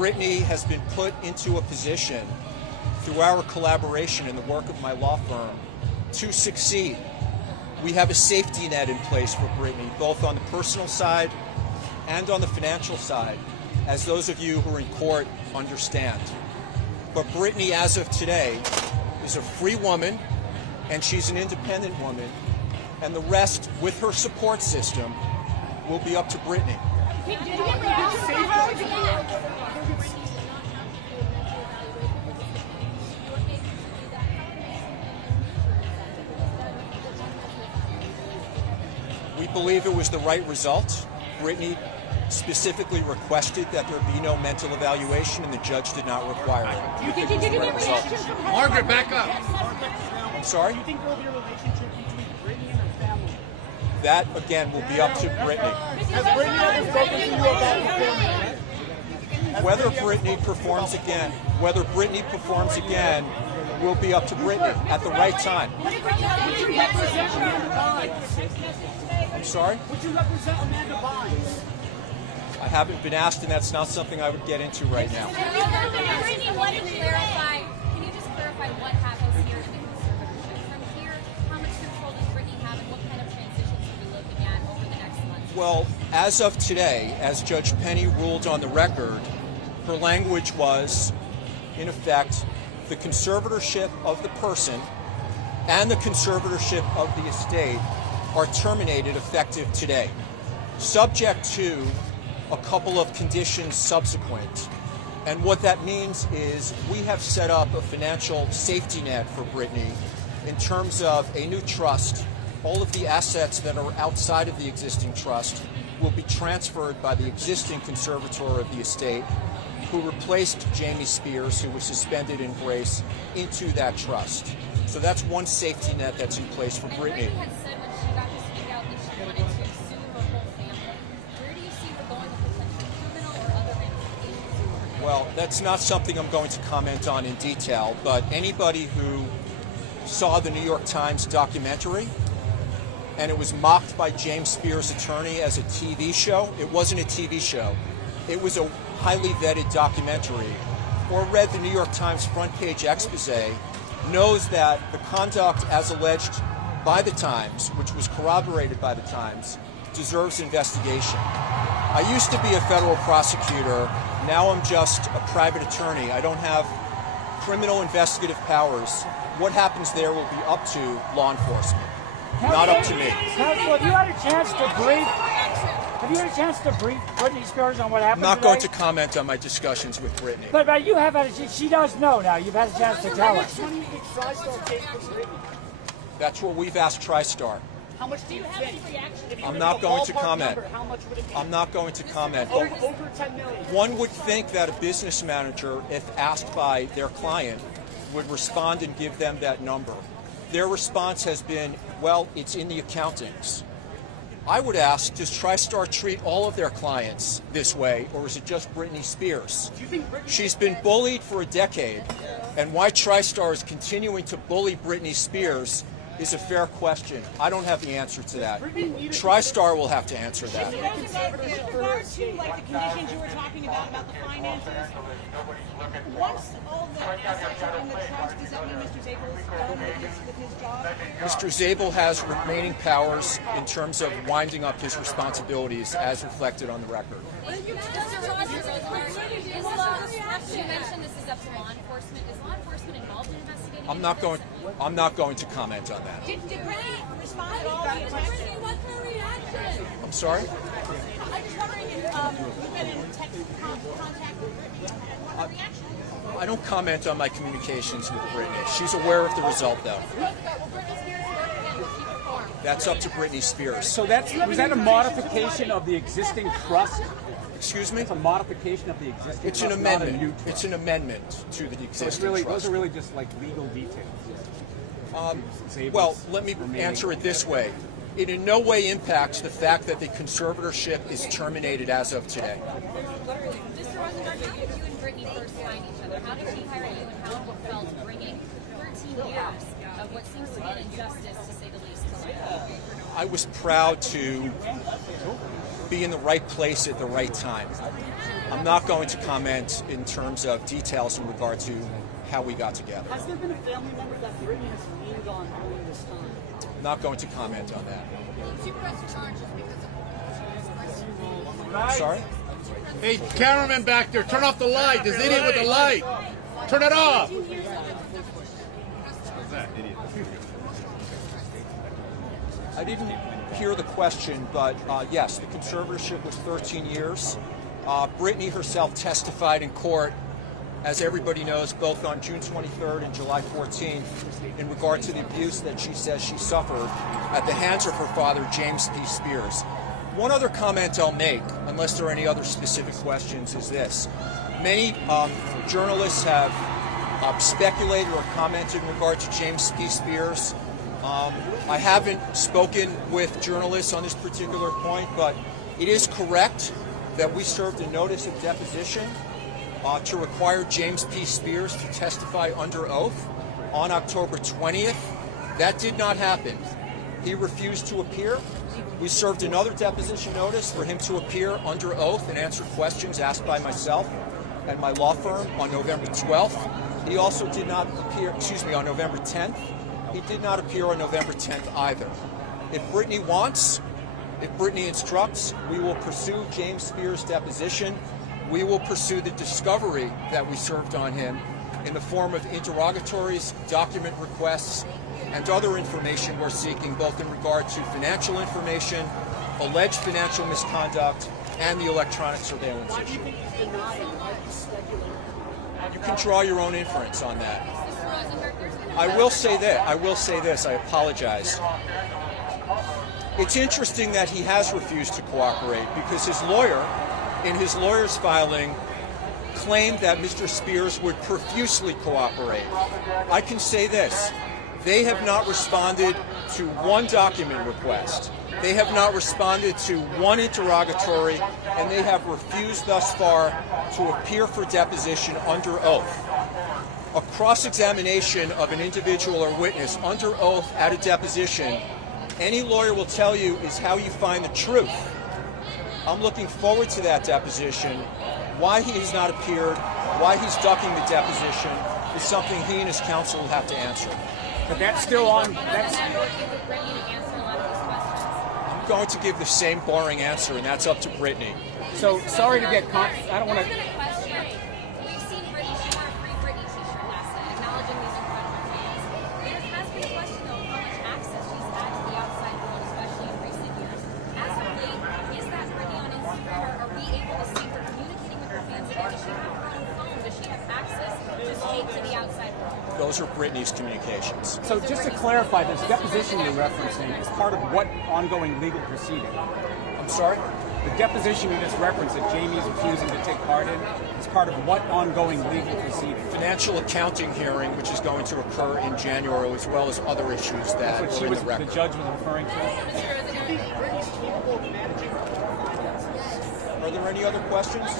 Britney has been put into a position through our collaboration in the work of my law firm to succeed. We have a safety net in place for Britney, both on the personal side and on the financial side, as those of you who are in court understand. But Britney, as of today, is a free woman, and she's an independent woman, and the rest, with her support system, will be up to Britney. We believe it was the right result. Britney specifically requested that there be no mental evaluation, and the judge did not require it. Do you think there's a reaction from her? Margaret, back up. I'm sorry? Do you think there will be a relationship between Britney and her family? That, again, will be up to Britney. Has Britney ever spoken to you about her family? Whether Britney performs again will be up to Britney at the right time. Would you represent Amanda Bynes? I'm sorry? Would you represent Amanda Bynes? I haven't been asked, and that's not something I would get into right now. Britney, what did you clarify? Can you just clarify what happens here in the conservatorship? From here, how much control does Britney have, and what kind of transitions are we looking at over the next month? Well, as of today, as Judge Penny ruled on the record, her language was, in effect, the conservatorship of the person and the conservatorship of the estate are terminated effective today, subject to a couple of conditions subsequent. And what that means is we have set up a financial safety net for Britney in terms of a new trust. All of the assets that are outside of the existing trust will be transferred by the existing conservator of the estate, who replaced Jamie Spears, who was suspended in grace, into that trust. So that's one safety net that's in place for Britney. Britney had said when she got to speak out that she wanted to sue her whole family. Where do you see her going with potential criminal or other ramifications? Well, that's not something I'm going to comment on in detail, but anybody who saw the New York Times documentary, and it was mocked by James Spears' attorney as a TV show, it wasn't a TV show. It was a highly vetted documentary, or read the New York Times front page expose, knows that the conduct as alleged by the Times, which was corroborated by the Times, deserves investigation. I used to be a federal prosecutor. Now I'm just a private attorney. I don't have criminal investigative powers. What happens there will be up to law enforcement, not up to me. Counsel, have you had a chance to brief? Have you had a chance to brief Britney Spears on what happened I'm not today? going to comment on my discussions with Britney. But you have had she does know now. You've had a chance to tell her. That's what we've asked TriStar. How much do you think? I'm not going to comment. How much would it be? I'm not going to comment. Over But 10 million. one would think that a business manager, if asked by their client, would respond and give them that number. Their response has been, well, it's in the accountings. I would ask, does TriStar treat all of their clients this way, or is it just Britney Spears? She's been bullied for a decade, and why TriStar is continuing to bully Britney Spears is a fair question. I don't have the answer to that. TriStar will have to answer that. With regard to the conditions you were talking about the finances, once all the assets are in the trust, does that mean Mr. Zabel is done with his job? Mr. Zabel has remaining powers in terms of winding up his responsibilities as reflected on the record. You mentioned this is up to law enforcement. Is law enforcement involved in investigating? I'm not going to comment on that. Did Britney respond at all to the text? What's her reaction? I'm sorry? I'm just wondering if you've been in text contact with Britney and what her reaction is. I don't comment on my communications with Britney. She's aware of the result, though. That's up to Britney Spears. So was that a modification of the existing trust? Excuse me? It's a modification of the existing It's trust, an not a amendment. new trust. It's an amendment to the existing So it's really, trust. those are really just like legal details. Well, let me answer it this way. It in no way impacts the fact that the conservatorship is terminated as of today. Mr. Rosengart, how did you and Britney first find each other? How did she hire you, and how have you felt bringing 13 years of what seems to be an injustice, to say the least, to life? I was proud to be in the right place at the right time. I'm not going to comment in terms of details in regard to how we got together. Has there been a family member that Britney has leaned on during this time? I'm not going to comment on that. Sorry? Hey, cameraman back there, turn off the light. This idiot with the light. Turn it off. I didn't hear the question, but yes, the conservatorship was 13 years. Britney herself testified in court, as everybody knows, both on June 23rd and July 14th, in regard to the abuse that she says she suffered at the hands of her father, James P. Spears. One other comment I'll make, unless there are any other specific questions, is this. Many journalists have speculated or commented in regard to James P. Spears. I haven't spoken with journalists on this particular point, but it is correct that we served a notice of deposition to require James P. Spears to testify under oath on October 20th. That did not happen. He refused to appear. We served another deposition notice for him to appear under oath and answer questions asked by myself and my law firm on November 12th. He also did not appear, on November 10th. He did not appear on November 10th either. If Britney wants, if Britney instructs, we will pursue James Spears' deposition. We will pursue the discovery that we served on him in the form of interrogatories, document requests, and other information we're seeking, both in regard to financial information, alleged financial misconduct, and the electronic surveillance issue. You can draw your own inference on that. I will say this, I apologize. It's interesting that he has refused to cooperate because his lawyer, in his lawyer's filing, claimed that Mr. Spears would profusely cooperate. I can say this. They have not responded to one document request. They have not responded to one interrogatory, and they have refused thus far to appear for deposition under oath. A cross-examination of an individual or witness under oath at a deposition, any lawyer will tell you, is how you find the truth. I'm looking forward to that deposition. Why he has not appeared, why he's ducking the deposition, is something he and his counsel will have to answer. But that's still on. I'm going to give the same boring answer, and that's up to Britney. So sorry to get I don't want to. We've seen Britney. She won a free Britney T-shirt last night, acknowledging these incredible fans. There has been a question, though, of how much access she's had to the outside world, especially in recent years. As of late, is that Britney on Instagram? Are we able to see her communicating with her fans again? Does she have her own phone? Does she have access to speak to the outside world? Those are Britney's communications. So just to clarify, this deposition you're referencing is part of what ongoing legal proceeding? I'm sorry? The deposition you just referenced that Jamie's refusing to take part in is part of what ongoing legal proceeding? Financial accounting hearing, which is going to occur in January, as well as other issues that are in the record. The judge was referring to? Are there any other questions?